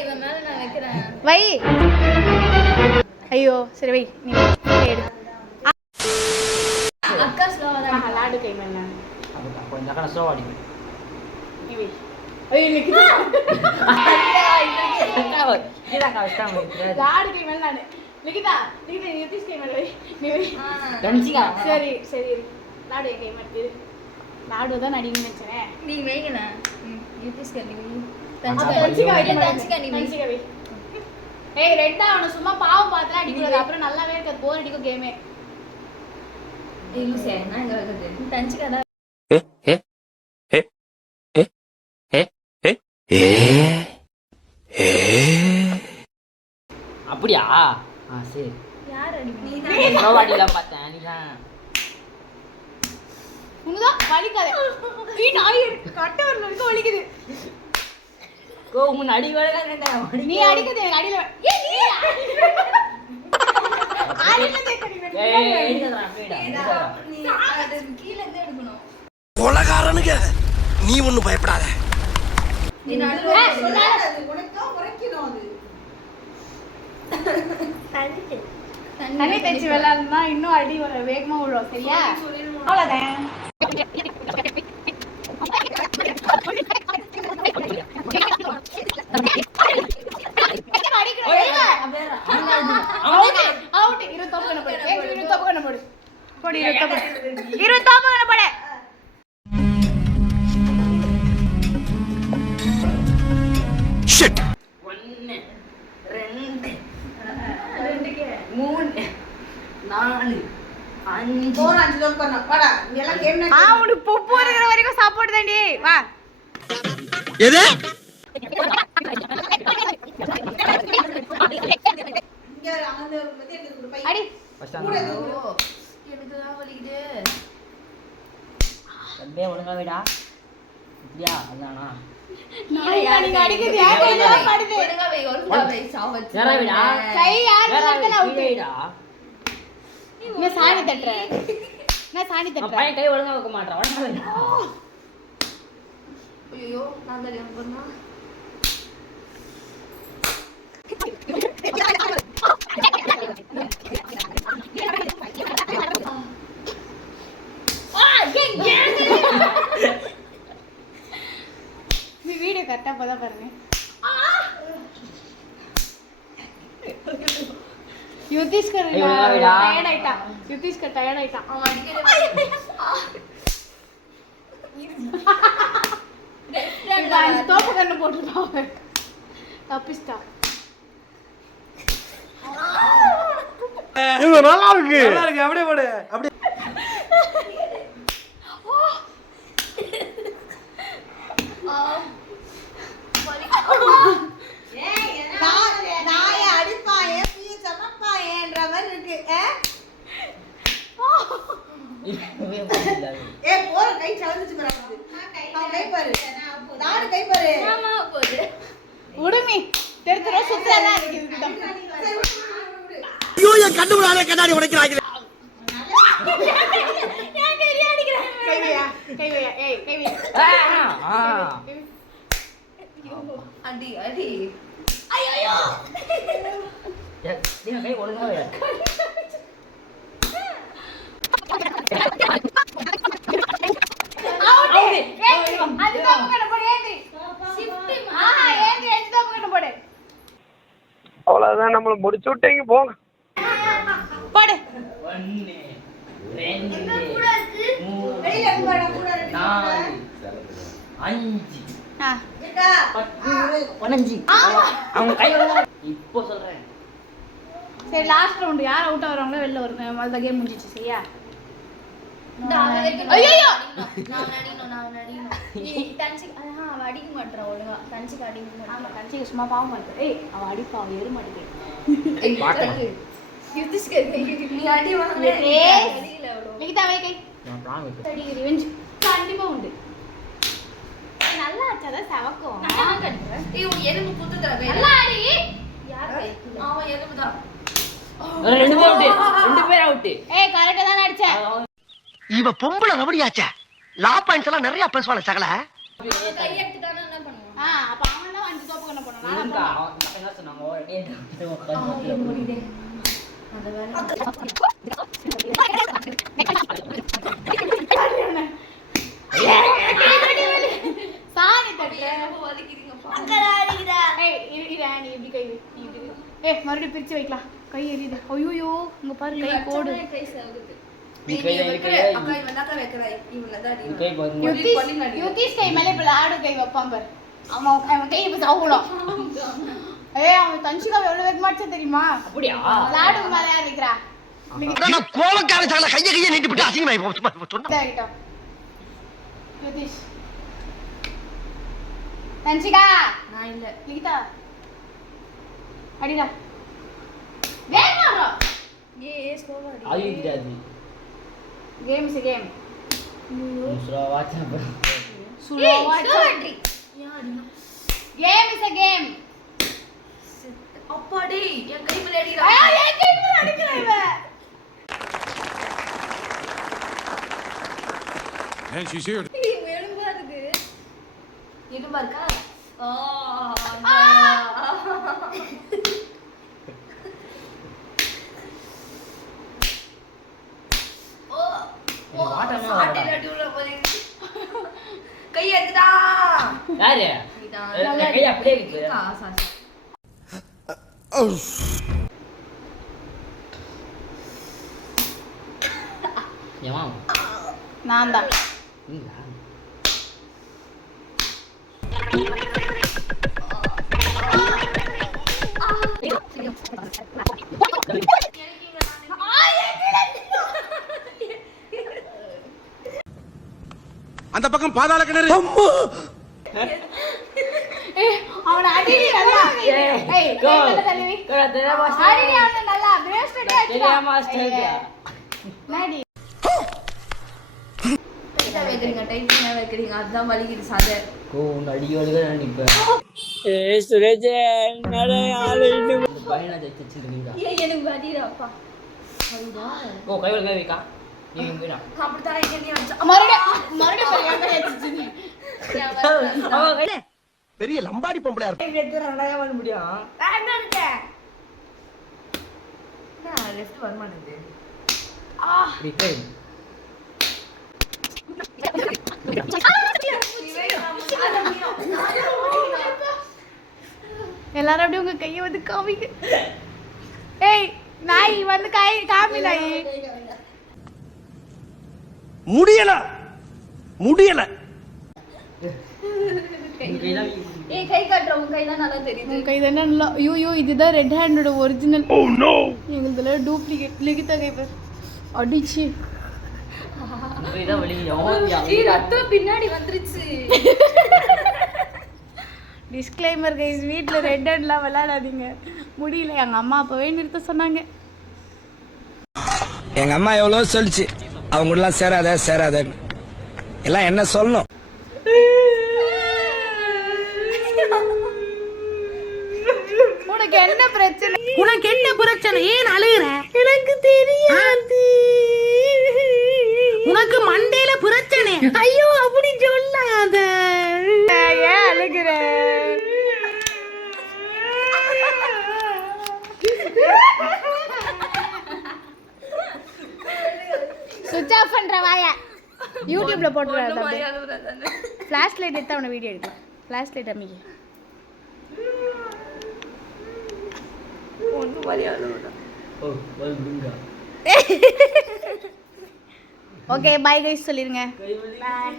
இவன் மேல நான் வைக்கிறேன். வை. ஐயோ சரி வை. நீ எடு. அக்கா ஸ்லோவா தான் லாடு கை மேல. அப்ப கொஞ்சம் கண ஸ்லோவா அடி. நீ வை. ஐயோ நிக்குது. இதா கஷ்டம். லாடு கை மேல நானு. நிக்கிதா யதீஷ் கை மேல வை. நீ வை. தஞ்சிகா. சரி சரி. லாடு கை மேல இரு. லாடு தான் அடின்னு நினைச்சேன். நீ வைங்கண்ணா. யதீஷ் கை நீ தஞ்சிகா வை. தஞ்சிகா நீ தஞ்சிகா வை. ஏய் ரெட்டா அவன சும்மா பாவம் பார்த்தா அடிக்குறது அப்புறம் நல்லாவே இருக்காது போர் அடிக்கும் கேமே. இல்ல சார் நான் இங்க வைக்கிறது. தஞ்சிகா தான். அப்படியா? சரி. யார் அடி? நீ ஸ்லோவா அடிலாம் பார்த்தேன். நீதான். உனதா வலிக்காதே. நீ நாய் கட்ட வரல இருக்க வலிக்குது. முன்ன அடி வரல நீ அடிக்குது எனக்கு அடியில. ஏய் நீ ஆரில தேக்கடி வெட்டி. நீ அது கீழ இருந்து எடுக்கணும். கொலகாரனுங்க நீ ஒண்ணும் பயப்படாத. நீ நல்லா சொல்லாதது உனக்கு உரைக்கணும் அது. தண்ணி தேய்ச்சி விளையாடுனா இன்னும் அடி வேகமா விழும் சரியா? அவ்வளவுதான். அவுட். 20 தப்பு பண்ண போடு. 20 தப்பு பண்ண போடு. போடு 20 தப்பு. 20 தப்பு பண்ண போடு. ஷிட். 1 2 3 4 5 போற 5 லோட் பண்ண வாடா நீ எல்லாம் கேம் உனக்கு பொப்பு இருக்கிற வரைக்கும் சாப்பாடு தாண்டி வா. எது? இங்க அந்த மெதி எடுத்து பை. அடி. எனக்கு தான் வலிக்குது. தம்பே ஒழுங்கா விடா. இப்படியா? அதானா? நீங்க அடிக்குது யார் கையில படுது? ஒழுங்கா வை ஒழுங்கா வை சாவச்சு. நேரா விடா. கை யார் கையில அவுட். விடா. நீ சாணி தட்டற. நான் சாணி தட்டற. பையன் கை ஒழுங்கா வைக்க மாட்டறான். ஒழுங்கா விடா. ஐயோ நான் தான் பண்ணா. நீ வீடியோ கரெக்டா போதா பாருங்க. யுதிஷ்கர் டயர்ட் ஆயிட்டா. யுதிஷ்கர் டயர்ட் ஆயிட்டா. அவன் அடிக்கவே நான் தோப்பு கண்ணு போட்டுட்டான். தப்பிஸ்டா. இது நல்லா இருக்கு. நல்லா இருக்கு. அப்படியே போடு. அப்படியே. நாய அடிப்பாயே பீய சமப்பாயேன்ற மாதிரி இருக்கு. போற கை சலந்துச்சு பாரு. கை பாரு. நாடு கை பாரு. ஆமா போடு. உடுமி தெருத்துற சுத்தலா இருக்குது. ஐயோ என் கண்ணு முன்னாலே கண்ணாடி உடைக்கிறாங்க. ஏன் கை அடிக்குற? கை வையா. கை வையா. ஏய் கை வை. அடி அடி. ஐயோ. நீ கை ஒழுங்கா விடா. அது தப்பு கண்ண போடு ஏந்தி. ஷிஃப்ட் ஏந்தி 5 தப்பு கண்ண போடு. அவ்வளவுதான் நம்மள முடிச்சு விட்டீங்க போங்க. போடு. 1 2 வெளியில இருந்து வாடா கூட 4 5 இருக்கா? 15. அவன் கை ஒழுங்கா. இப்போ சொல்றேன். சரி லாஸ்ட் ரவுண்ட் யார் அவுட் ஆவறாங்களோ வெளில வருங்க. மொத கேம் முடிஞ்சிச்சு சரியா? ஐயோ நான் அடிக்கணும். நீ தஞ்சிகா அவ அடிக்க மாட்டறா ஒழுங்கா. தஞ்சிகா அடிக்க மாட்டறா. ஆமா தஞ்சிகா சும்மா பாவம் மாட்டே. ஏய் அவ அடிப்பா அவ ஏறு மாட்டே. யுதிஷ்கர் நீ அடி வாங்கல. அடியில அவ்வளோ. நிகிதா வை கை. நான் பிளான் வைக்கிறேன். அடி ரிவெஞ்ச் கண்டிப்பா உண்டு. நல்லா அடிச்சாதான் சவக்கும். நான் கட்டுறேன். ஏய் உன் எலும்பு குத்துறா கை. நல்லா அடி. யார் கை? அவன் எலும்பு தான். 2 பேர் அவுட். 2 பேர் அவுட். ஏய் கரெக்ட்டா தான் அடிச்ச. இவ பொம்பளை ரபடியாச்சே. லா பாயிண்ட்ஸ் எல்லாம் நிறைய பேசுவாளே சகல. கை எடுத்துட்டானா என்ன பண்ணுவான்? அப்ப அவன் தான் 5 தோப்பு பண்ண போறோம். இல்லக்கா, அவங்க என்ன சொன்னாங்க? டேய், இது உட்காந்து முடியுதே அந்த வேலை சாணி தட்டு. வலிக்குதுங்கப்பா ஏய் இரு நீ இப்படி கை வை. நீ இப்படி வை. ஏய் மறுபடியும் பிரிச்சு வைக்கலாம். கை எரியுது. ஐயோ இங்க பாரு கை கோடு. கை சாகுது நீ கையில அக்கா கையில இவன் தான் வைக்கிறா இவளதான் நீ கை பாருங்க. யுகேஷ் கை மேல இப்ப லாடு கை வைப்பான் பாரு. அவன் கை இப்ப சாவுலாம். ஏய் அவன் தன்ஷிகா எவ்வளவு வேகமா அடிச்சா தெரியுமா? அப்படியா? லாடு மேல யார் நிக்கிறா? நான் கோவக்கார சால கைய நீட்டி விட்டு அசிங்கமாயி சொன்னா இதாகிட்டோ. யுகேஷ். தன்ஷிகா நான் இல்ல லிகிதா. அடிடா. வேகமா வா. ஸ்லோவா அது தெரியாது. Game is game. Slow watch பண்ணு. ஸ்லோவா அடி யாடி கேம் இஸ் கேம். அப்பாடி என் கை மேல அடிடா என் கை மேல அடிக்கிறா இவ. And she's here. எலும்பா இருக்கு எலும்பா இருக்கா வாட்டமே சாட்டையில அடி உள்ள போறீங்க கை எடுடா யாரு? கை அப்படியே இருக்கு. ஏமா? நான் தான். அந்த பக்கம் பாதாள கிணறு அவன அடிடி நல்லா. ஏய் go. கை தள்ளி வை. தெரியாம அடிடி அவன நல்லா. பிரேஸ்லெட் அடிடா. தெரியாம ஸ்டைல்யா. நாடி. டைட்டா வைக்கிறீங்க டைட்டா வைக்கிறீங்க அதுதான் வலிக்குது சாதே உன் அடியோடு நினைப்பேன். ஏய் சுரேஷ் என்னடா ஆளு இன்னும் பையனா ஜெயிச்சிருக்கீங்க. ஏய் எனக்கு வலிடாப்பா அதுதா ஓ கைவல கை வைக்கா. நீ இங்கடா. அப்படிதான் எங்க அடிச்சா மறுபடியும் பையன் அடிச்சிச்சு. அவ கையில பெரிய லம்பாடி பொம்பளையா இருக்கு வெத்துறடா வர முடியும். நான் என்ன இருக்கேன் நான் லெஃப்ட் வர மாட்டேங்குது ரிட்டைன். எல்லாரும் அப்படியே உங்க கையை வந்து காமிங்க. ஏய் நாய் வந்து கை காமி நாய். முடியல ஏய் கை காட்டுற உன் கை தான் நல்லா தெரியுது உன் கை தானே நல்லா. ஐயோ இதுதான் ரெட் ஹேண்டோட ஒரிஜினல். எங்களுதுல டூப்ளிகேட். லிகிதா கை பாரு அடிச்சு. இதான் வலி. யோதியா. ஏய் ரத்தம் பின்னாடி வந்துருச்சு டிஸ்க்ளைமர் கைஸ், வீட்டில் ரெட் ஹேண்ட்லாம் விளையாடாதீங்க. முடியல, எங்கள் அம்மா அப்போவே நிறுத்த சொன்னாங்க. எங்க அம்மா எவ்வளவு சொல்லிச்சு அவங்க கூட எல்லாம் சேராத எல்லாம் என்ன சொல்லணும். உனக்கு என்ன பிரச்சனை ஏன் அழுகுற? எனக்கு தெரியாது. உனக்கு மண்டையில பிரச்சனை. ஐயோ அப்படி சொல்லாத. ஏன் அழுகுற? சுவிட்ச் ஆஃப் பண்ற வாய யூடியூப்ல போட்டுறாத. ஃபிளாஷ் லைட் எடுத்து அவனை வீடியோ எடுக்கலாம். ஃபிளாஷ் லைட் அம்மிக்கு. ஒண்ணு மரியாதை ஓ வல்லுங்க. ஓகே பை கைஸ் சொல்லிருங்க. கை வலி. பை.